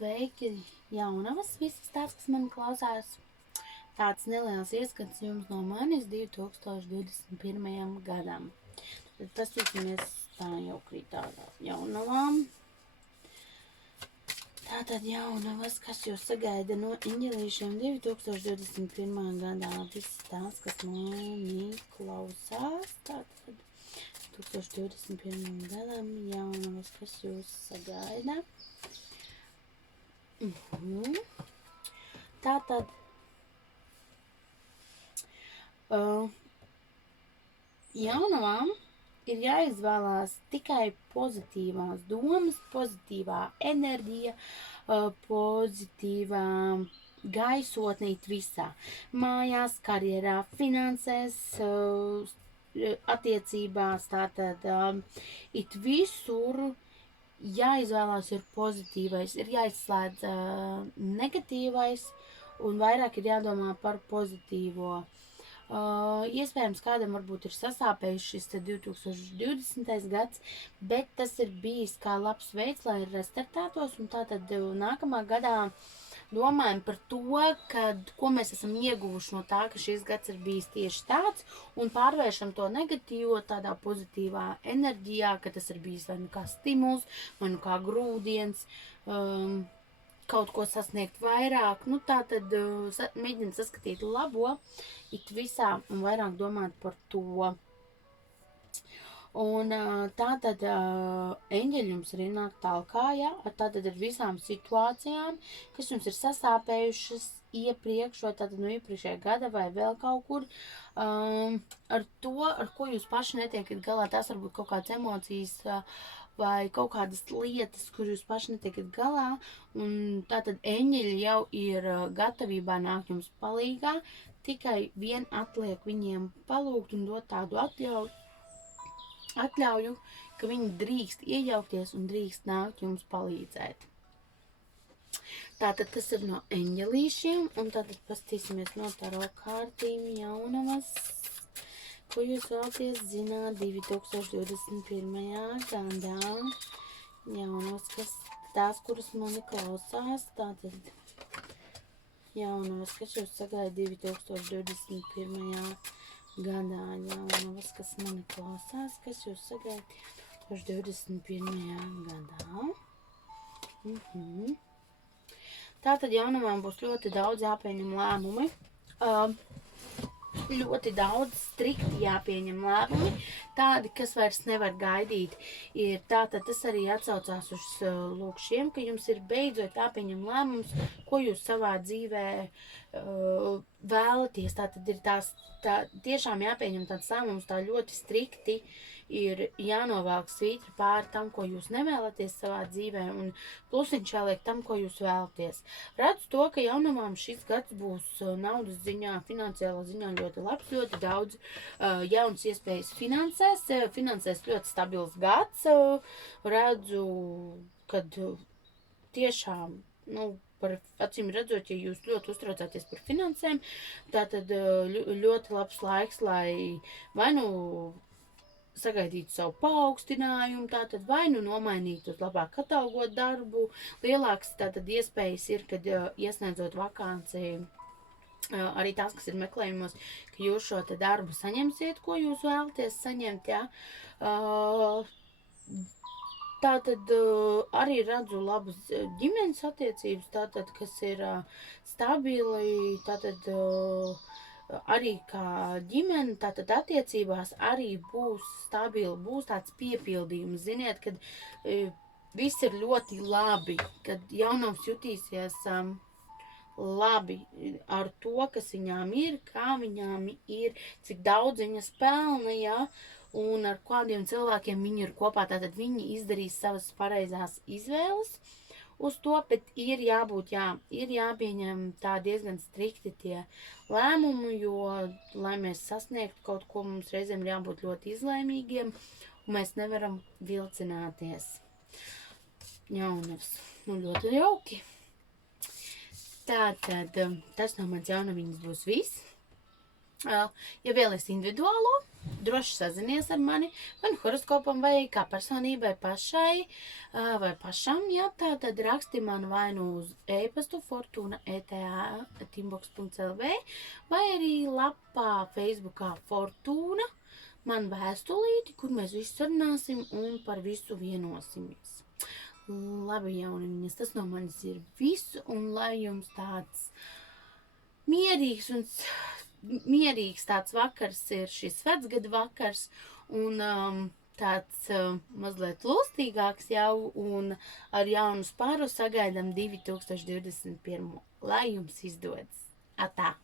Sveiki, jaunavas visas tās, kas man klausās. Tāds neliels ieskats jums no manis 2021. gadam. Tad pastīsimies tā jau krītā jaunavām. Tātad jaunavas, kas jūs sagaida no eņģelīšiem 2021. gadā. Visas tās, kas mani klausās. Tātad 2021. gadam jaunavas, kas jūs sagaida. Tātad jaunavām ir jāizvēlās tikai pozitīvās domas, pozitīvā enerģija, pozitīvā gaisotnīt visā. Mājās, karjerā, finansēs, attiecībās, tātad it visur jāizvēlās ir pozitīvais, ir jāizslēdz negatīvais un vairāk ir jādomā par pozitīvo. Iespējams, kādam varbūt ir sasāpējis šis 2020. gads, bet tas ir bijis kā labs veids, lai restartētos, un tātad nākamā gadā domājam par to, ko mēs esam ieguvuši no tā, ka šis gads ir bijis tieši tāds, un pārvēršam to negatīvo tādā pozitīvā enerģijā, ka tas ir bijis vai nu kā stimuls, vai nu kā grūdiens, kaut ko sasniegt vairāk, tātad mēģināt saskatīt labo it visā un vairāk domāt par to. Un tātad eņģeļi jums arī nāk talkā, tātad ar visām situācijām, kas jums ir sasāpējušas iepriekš, vai tātad no iepriekšējā gada vai vēl kaut kur, ar to, ar ko jūs paši netiekat galā, tās varbūt kaut kādas emocijas vai kaut kādas lietas, kur jūs paši netiekat galā, un tātad eņģeļi jau ir gatavībā nākt jums palīgā, tikai vien atliek viņiem palūgt un dot tādu atļauju, ka viņi drīkst iejaukties un drīkst nākt jums palīdzēt. Tātad tas ir no eņģelīšiem, un tātad pastīsimies no taro kārtīm jaunavas, ko jūs vēlaties zināt 2021. gadā. Jaunavas, kas tās, kuras mani klausās, tātad jaunavas, kas jūs sagaida 2021. gadā, jaunavas, kas mani klausās, kas jūs sagaida 2021. gadā. Tātad jaunavām būs ļoti daudz jāpieņem lēmumi, ļoti daudz strikti jāpieņem lēmumi, tādi, kas vairs nevar gaidīt. Tātad tas arī atsaucās uz šiem, ka jums ir beidzot jāpieņem lēmums, ko jūs savā dzīvē vēlaties. Tātad ir tiešām jāpieņem tāds lēmums tā ļoti strikti, ir jānovelk svītra pāri tam, ko jūs nevēlaties savā dzīvē, un plusiņš jāliek tam, ko jūs vēlaties. Redzu to, ka jaunavām šis gads būs naudas ziņā, finansiālā ziņā ļoti labs, ļoti daudz jaunas iespējas finansēs ļoti stabils gads. Redzu, kad tiešām, par acīm redzot, ja jūs ļoti uztraucāties par finansēm, tātad ļoti labs laiks, lai vai sagaidītu savu paaugstinājumu, tātad vai nomainītu uz labāk atalgot darbu. Lielāks tātad iespējas ir, kad iesniedzot vakanci, arī tās, kas ir meklējumos, ka jūs šo te darbu saņemsiet, ko jūs vēlaties saņemt, Tātad arī redzu labas ģimenes attiecības, tātad, kas ir stabili, tātad arī kā ģimene, tātad attiecībās arī būs stabili, būs tāds piepildījums. Ziniet, kad viss ir ļoti labi, kad jaunavs jutīsies labi ar to, kas viņām ir, kā viņām ir, cik daudz viņas pelna, un ar kādiem cilvēkiem viņi ir kopā, tātad viņi izdarīs savas pareizās izvēles uz to, bet ir jābūt, ir jāpieņem tā diezgan strikti tie lēmumi, jo, lai mēs sasniegtu kaut ko, mums reizēm ir jābūt ļoti izlēmīgiem, un mēs nevaram vilcināties. Jaunavs, ļoti jauki. Tātad, tas no mans jaunaviņas būs viss. Ja vēlies individuālo, droši sazinies ar mani, man horoskopam vajag kā personībai pašai vai pašam, ja tā tad raksti man vai nu uz e-pastu fortuna@inbox.lv vai arī lapā Facebookā Fortuna man vēstulīti, kur mēs visu sarunāsim un par visu vienosimies. Labi, jauniņas, tas no manis ir visu, un lai jums tāds mierīgs tāds vakars ir šis vecgada vakars, un tāds mazliet lostīgāks jau, un ar jaunu spāru sagaidām 2021. Lai jums izdodas! Atā!